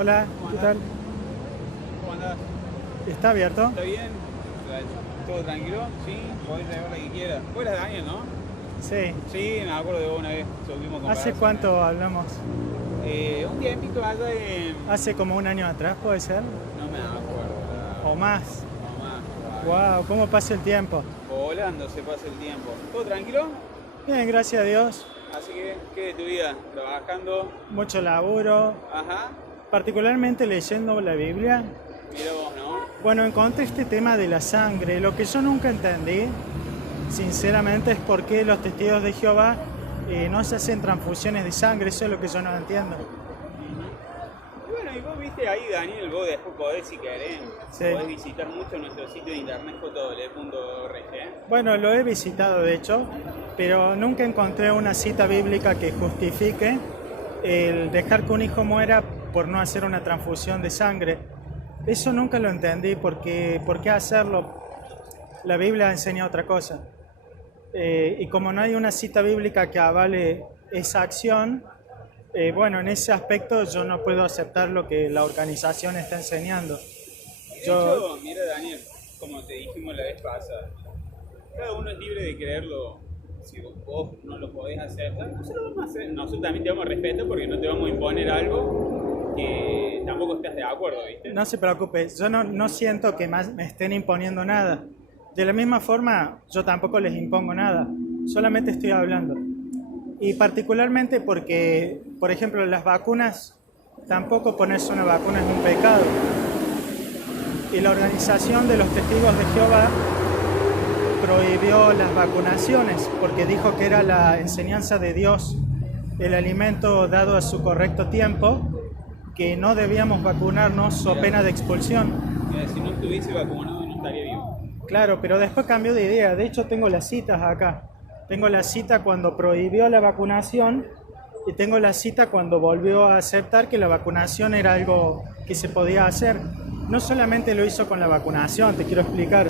Hola, ¿Cómo ¿qué andás? tal? ¿Cómo andás? ¿Está abierto? ¿Está bien? ¿Todo tranquilo? Sí, podés llevar la que quieras. Vos eras Daniel, ¿no? Sí. Sí, me acuerdo de vos una vez, subimos ¿Hace conversaciones. cuánto hablamos? Un tiempito allá en... ¿Hace como un año atrás, puede ser? No me acuerdo, ¿O más? no más. Wow, ¿cómo pasa el tiempo? Volando se pasa el tiempo. ¿Todo tranquilo? Bien, gracias a Dios. Así que, ¿qué de tu vida? ¿Trabajando? Mucho laburo, Ajá. particularmente leyendo la Biblia. Mira vos, ¿no? Bueno, encontré este tema de la sangre. Lo que yo nunca entendí, sinceramente, es por qué los testigos de Jehová no se hacen transfusiones de sangre. Eso es lo que yo no entiendo. Y bueno, y vos viste ahí, Daniel, vos después podés, si querés, Sí. podés visitar mucho nuestro sitio de internet fotodole.org. Bueno, lo he visitado de hecho, pero nunca encontré una cita bíblica que justifique el dejar que un hijo muera por no hacer una transfusión de sangre. Eso nunca lo entendí porque ¿por qué hacerlo? La Biblia enseña otra cosa. Y como no hay una cita bíblica que avale esa acción, bueno, en ese aspecto yo no puedo aceptar lo que la organización está enseñando. De Yo, hecho, mira Daniel, como te dijimos la vez pasada, cada uno es libre de creerlo. Si vos no lo podés hacer, nosotros lo vamos a hacer. Nosotros también te vamos a respetar porque no te vamos a imponer algo que tampoco estás de acuerdo, ¿viste? no se preocupe, yo no siento que más me estén imponiendo nada. De la misma forma, yo tampoco les impongo nada, solamente estoy hablando. Y particularmente porque, por ejemplo, las vacunas, tampoco ponerse una vacuna es un pecado. Y la organización de los testigos de Jehová prohibió las vacunaciones porque dijo que era la enseñanza de Dios, el alimento dado a su correcto tiempo, que no debíamos vacunarnos so pena de expulsión. Mira, si no estuviese vacunado no estaría vivo. Claro, pero después cambió de idea. De hecho, tengo las citas acá. Tengo la cita cuando prohibió la vacunación y tengo la cita cuando volvió a aceptar que la vacunación era algo que se podía hacer. No solamente lo hizo con la vacunación, te quiero explicar,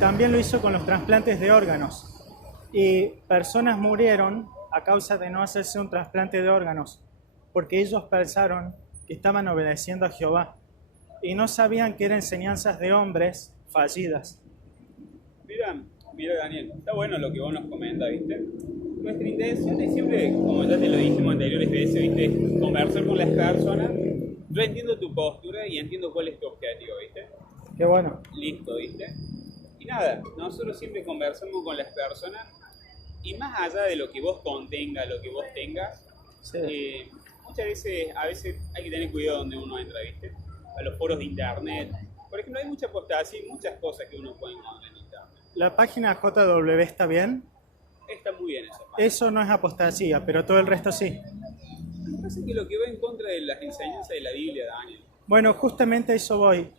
también lo hizo con los trasplantes de órganos. Y personas murieron a causa de no hacerse un trasplante de órganos, porque ellos pensaron que estaban obedeciendo a Jehová y no sabían que eran enseñanzas de hombres fallidas. Mira Daniel, está bueno lo que vos nos comentas, ¿viste? Nuestra intención es siempre, como ya te lo dijimos anteriores veces, ¿viste? Conversar con las personas. Yo entiendo tu postura y entiendo cuál es tu objetivo, ¿viste? Qué bueno. Listo, ¿viste? Y nada, nosotros siempre conversamos con las personas y más allá de lo que vos contengas, lo que vos tengas, Sí. muchas veces, a veces hay que tener cuidado donde uno entra, ¿viste? A los foros de internet. Por ejemplo, hay mucha apostasía y muchas cosas que uno puede encontrar en internet. ¿La página JW está bien? Está muy bien esa parte. Eso no es apostasía, pero todo el resto sí. Me parece que lo que va en contra de las enseñanzas de la Biblia, Daniel. Bueno, justamente a eso voy.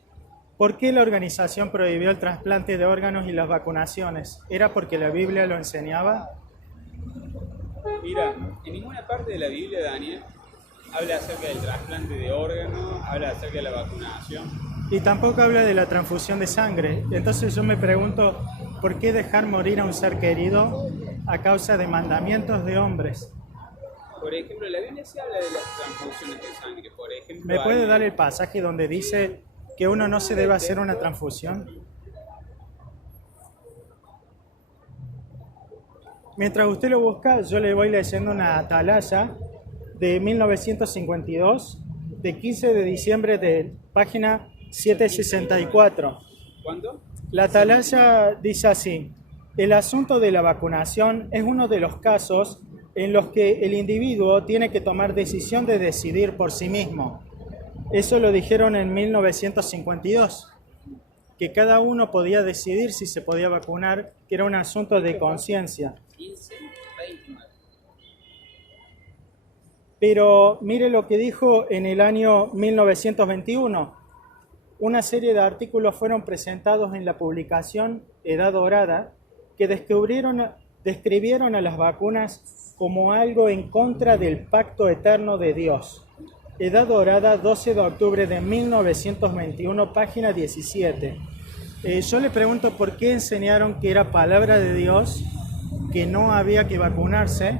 ¿Por qué la organización prohibió el trasplante de órganos y las vacunaciones? ¿Era porque la Biblia lo enseñaba? Mira, en ninguna parte de la Biblia, Daniel, habla acerca del trasplante de órganos, habla acerca de la vacunación. Y tampoco habla de la transfusión de sangre. Entonces yo me pregunto, ¿por qué dejar morir a un ser querido a causa de mandamientos de hombres? Por ejemplo, la Biblia sí habla de las transfusiones de sangre. Por ejemplo, ¿Me puede hay- dar el pasaje donde dice que uno no se debe hacer una transfusión? Mientras usted lo busca, yo le voy leyendo una atalaya de 1952, de 15 de diciembre de página 764. ¿Cuándo? La atalaya dice así: el asunto de la vacunación es uno de los casos en los que el individuo tiene que tomar decisión de decidir por sí mismo. Eso lo dijeron en 1952, que cada uno podía decidir si se podía vacunar, que era un asunto de conciencia. 15, 29. Pero mire lo que dijo en el año 1921. Una serie de artículos fueron presentados en la publicación Edad Dorada que describieron a las vacunas como algo en contra del pacto eterno de Dios. Edad Dorada, 12 de octubre de 1921, página 17. Yo le pregunto por qué enseñaron que era palabra de Dios, que no había que vacunarse,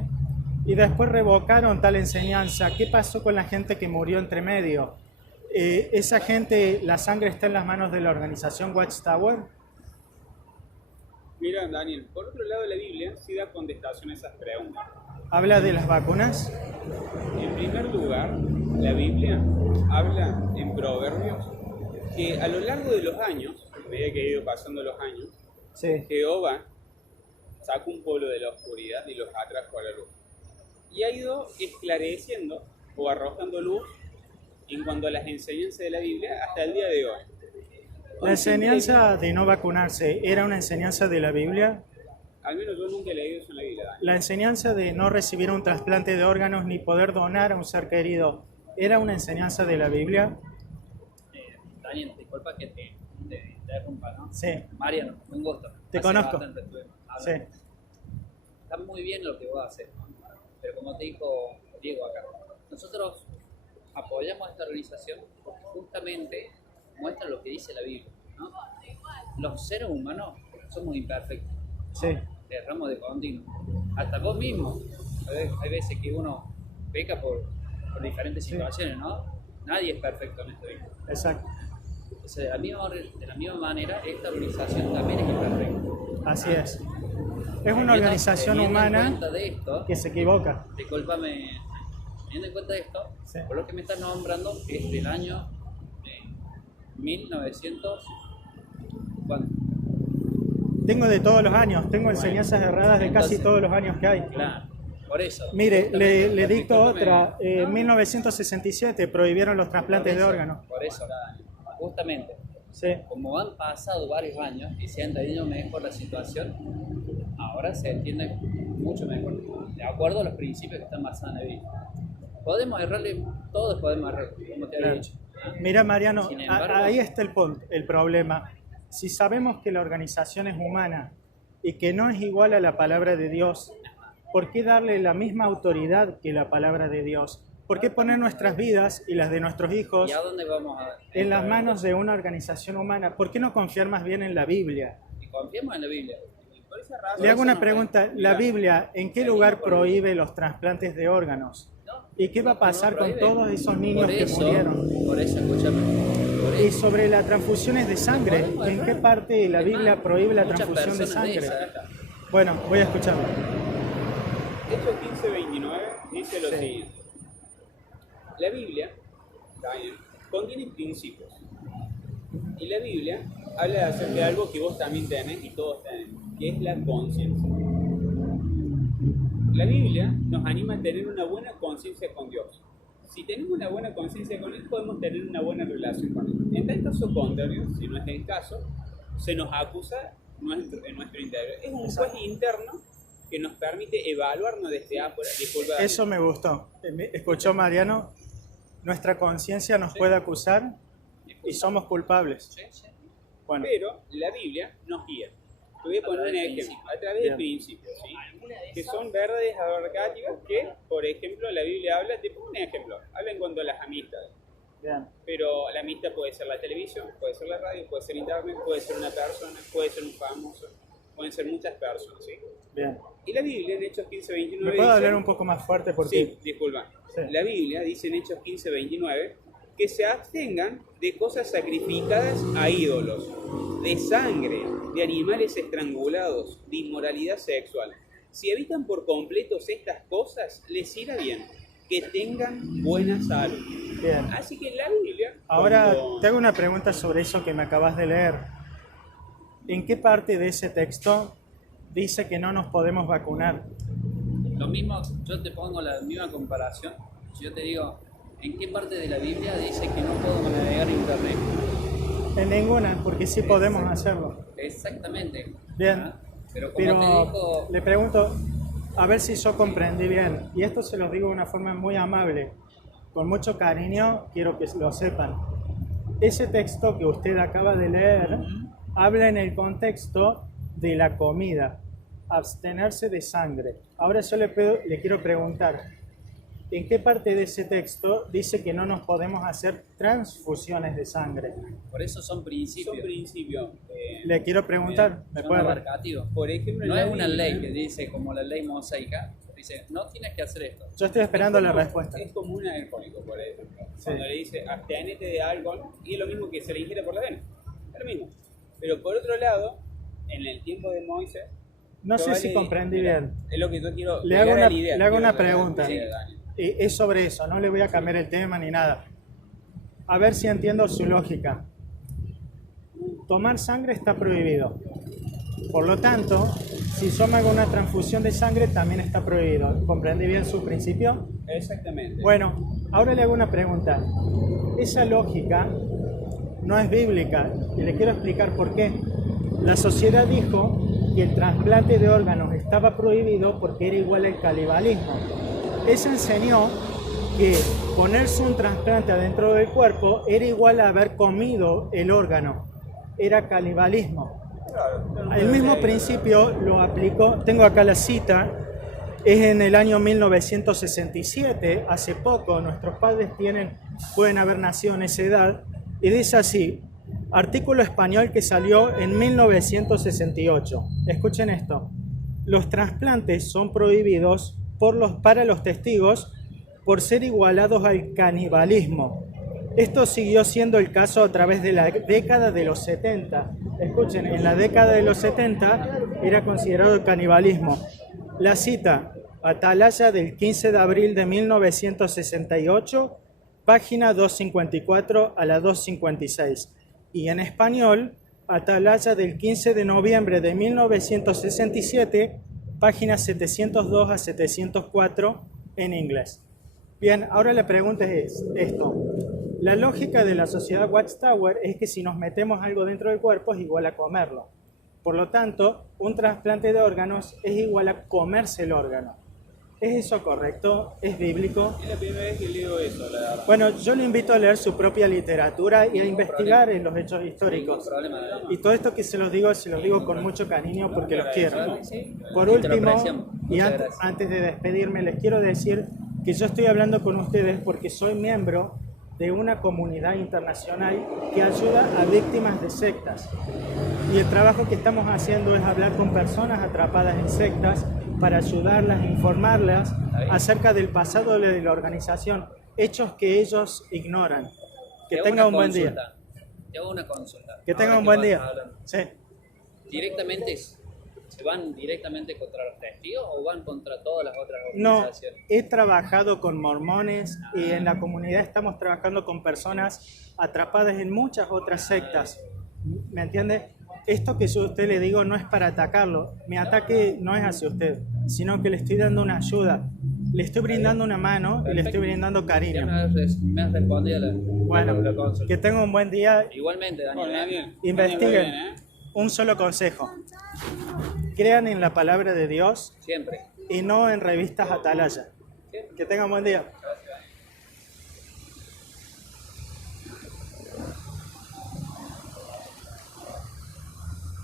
y después revocaron tal enseñanza. ¿Qué pasó con la gente que murió entre medio? esa gente, la sangre está en las manos de la organización Watchtower. Mira, Daniel, por otro lado la Biblia sí da contestación a esas preguntas. Habla de las vacunas. En primer lugar, la Biblia habla en Proverbios que a lo largo de los años, a medida que ha ido pasando los años, Sí. Jehová sacó un pueblo de la oscuridad y los atrajo a la luz. Y ha ido esclareciendo o arrojando luz en cuanto a las enseñanzas de la Biblia hasta el día de hoy. La enseñanza de no vacunarse era una enseñanza de la Biblia. Al menos yo nunca he leído eso en la Biblia, Daniel. La enseñanza de no recibir un trasplante de órganos ni poder donar a un ser querido era una enseñanza de la Biblia. Daniel, disculpa que te interrumpa, ¿no? Sí. Mariano, un gusto. Te Hace conozco. bastante estuvimos Sí. hablando. Está muy bien lo que vos haces, ¿no? Pero como te dijo Diego acá, nosotros apoyamos a esta organización porque justamente muestra lo que dice la Biblia, ¿no? Los seres humanos somos imperfectos, ¿no? Sí. Erramos de continuo. Hasta vos mismo. Hay veces que uno peca por diferentes Sí. situaciones, ¿no? Nadie es perfecto en esta vida. Exacto. Entonces, de la misma manera, esta organización también es imperfecta. Así es. Es una organización Teniendo en humana cuenta de esto, que se equivoca. discúlpame, teniendo en cuenta de esto, Sí. por lo que me estás nombrando es del año 1900. ¿Cuánto? Tengo de todos los años, tengo enseñanzas erradas de casi entonces- todos los años que hay. Claro, por eso. Mire, Justamente, le dicto discúlpame. otra. En 1967 prohibieron los trasplantes Por de eso, órganos. Por eso, justamente, Sí. como han pasado varios años y se ha entendido mejor la situación, ahora se entiende mucho mejor, de acuerdo a los principios que están basados en la Biblia. Podemos errarle, todos podemos errar, como te había Claro. dicho. Mira, Mariano, Sin embargo- ahí está el problema. Si sabemos que la organización es humana y que no es igual a la palabra de Dios, ¿por qué darle la misma autoridad que la palabra de Dios? ¿Por qué poner nuestras vidas y las de nuestros hijos ¿Y a dónde vamos a en las manos de una organización humana? ¿Por qué no confiar más bien en la Biblia? Y confiemos en la Biblia. Y por esa razón, Le hago eso una no pregunta. Mira, ¿La Biblia en qué lugar prohíbe los trasplantes de órganos? ¿no? ¿Y qué va a pasar con todos esos niños que eso, murieron? Por eso, escúchame. Por Y eso, sobre las transfusiones de sangre, podemos ¿en qué errar. parte de la Es Biblia más, prohíbe la muchas transfusión de personas sangre? esas. Bueno, voy a escucharlo. Hechos 15:29 dice lo Sí. siguiente. La Biblia, Daniel, contiene principios. Y la Biblia habla acerca de algo que vos también tenés y todos tenemos, que es la conciencia. La Biblia nos anima a tener una buena conciencia con Dios. Si tenemos una buena conciencia con Él, podemos tener una buena relación con Él. En tal caso contrario, si no es el caso, se nos acusa en nuestro interior. Es un juez interno que nos permite evaluarnos desde afuera. Disculpa, Eso me gustó. ¿Escuchó Mariano? Nuestra conciencia nos puede acusar y somos culpables. Sí, sí. Bueno, pero la Biblia nos guía. Te voy a poner un través del ejemplo, principio. a través Bien. de principios, ¿sí? Que son verdades abarcativas que, por ejemplo, la Biblia habla, te pongo un ejemplo, habla en cuanto a las amistades. bien. Pero la amistad puede ser la televisión, puede ser la radio, puede ser internet, puede ser una persona, puede ser un famoso, pueden ser muchas personas, ¿sí? Bien. Y la Biblia en Hechos 15:29 ¿Me puedo dice... hablar un poco más fuerte? Porque Sí, disculpa. Sí. La Biblia dice en Hechos 15:29 que se abstengan de cosas sacrificadas a ídolos, de sangre, de animales estrangulados, de inmoralidad sexual. Si evitan por completos estas cosas, les irá bien, que tengan buena salud. bien. Así que la Biblia... Ahora cuando- te hago una pregunta sobre eso que me acabas de leer. ¿En qué parte de ese texto dice que no nos podemos vacunar? Lo mismo, yo te pongo la misma comparación. Si yo te digo, ¿en qué parte de la Biblia dice que no puedo navegar internet? En ninguna, porque sí podemos hacerlo. Exactamente. Bien. ¿Ah? Pero como Pero te dijo, le pregunto, a ver si yo comprendí bien. Y esto se los digo de una forma muy amable. Con mucho cariño, quiero que lo sepan. Ese texto que usted acaba de leer habla en el contexto de la comida, abstenerse de sangre. Ahora yo le quiero preguntar, ¿en qué parte de ese texto dice que no nos podemos hacer transfusiones de sangre? por eso son principios. Son principios. Le quiero preguntar, ¿me Son puede abarcativos. Por ejemplo, en No la es una Biblia- ley que dice, como la ley mosaica, dice, no tienes que hacer esto. Yo estoy esperando la como- respuesta. Es como un alcohólico, por ejemplo. Cuando le dice abstenete de algo, y es lo mismo que se le ingiere por la vena. Es lo mismo. Pero por otro lado, en el tiempo de Moisés, No sé si comprendí bien. es lo que yo quiero. Le hago llegar a la idea, le hago quiero una llegar a la pregunta. idea, Daniel. Es sobre eso, no le voy a cambiar el tema ni nada. A ver si entiendo su lógica. Tomar sangre está prohibido. Por lo tanto, si yo me hago una transfusión de sangre, también está prohibido. ¿Comprendí bien su principio? Exactamente. Bueno, ahora le hago una pregunta. Esa lógica no es bíblica y le quiero explicar por qué. La sociedad dijo que el trasplante de órganos estaba prohibido porque era igual al canibalismo. Eso enseñó que ponerse un trasplante adentro del cuerpo era igual a haber comido el órgano. Era canibalismo. El mismo principio lo aplicó, tengo acá la cita, es en el año 1967, hace poco, nuestros padres pueden haber nacido en esa edad, y dice así, artículo español que salió en 1968. Escuchen esto, los trasplantes son prohibidos para los testigos por ser igualados al canibalismo. Esto siguió siendo el caso a través de la década de los 70. Escuchen, en la década de los 70 era considerado canibalismo. La cita, Atalaya del 15 de abril de 1968, página 254 a la 256. Y en español, Atalaya del 15 de noviembre de 1967, páginas 702 a 704 en inglés. Bien, ahora la pregunta es esto. La lógica de la sociedad Watchtower es que si nos metemos algo dentro del cuerpo es igual a comerlo. Por lo tanto, un trasplante de órganos es igual a comerse el órgano. ¿Es eso correcto? ¿Es bíblico? Es la primera vez que leo eso, la verdad. Bueno, yo le invito a leer su propia literatura y a investigar en los hechos históricos. Y todo esto que se los digo con mucho cariño porque los quiero. Por último, y antes de despedirme, les quiero decir que yo estoy hablando con ustedes porque soy miembro de una comunidad internacional que ayuda a víctimas de sectas. Y el trabajo que estamos haciendo es hablar con personas atrapadas en sectas para ayudarlas, informarlas acerca del pasado de la organización, hechos que ellos ignoran. Que tengan un buen día. Te hago una consulta. Que tengan un buen día. Sí. Directamente, ¿se van directamente contra los testigos o van contra todas las otras No, organizaciones? he trabajado con mormones y en la comunidad estamos trabajando con personas atrapadas en muchas otras sectas. ¿Me entiende? Esto que yo a usted le digo no es para atacarlo. Mi ataque no es hacia usted, sino que le estoy dando una ayuda. Le estoy brindando una mano y le estoy brindando cariño. Ya me has respondido Bueno, la consulta. que tenga un buen día. Igualmente, Daniel. Bueno, Daniel, Investiguen. Daniel, muy bien, Un solo consejo. Crean en la palabra de Dios Siempre. y no en revistas Atalaya. Que tengan buen día.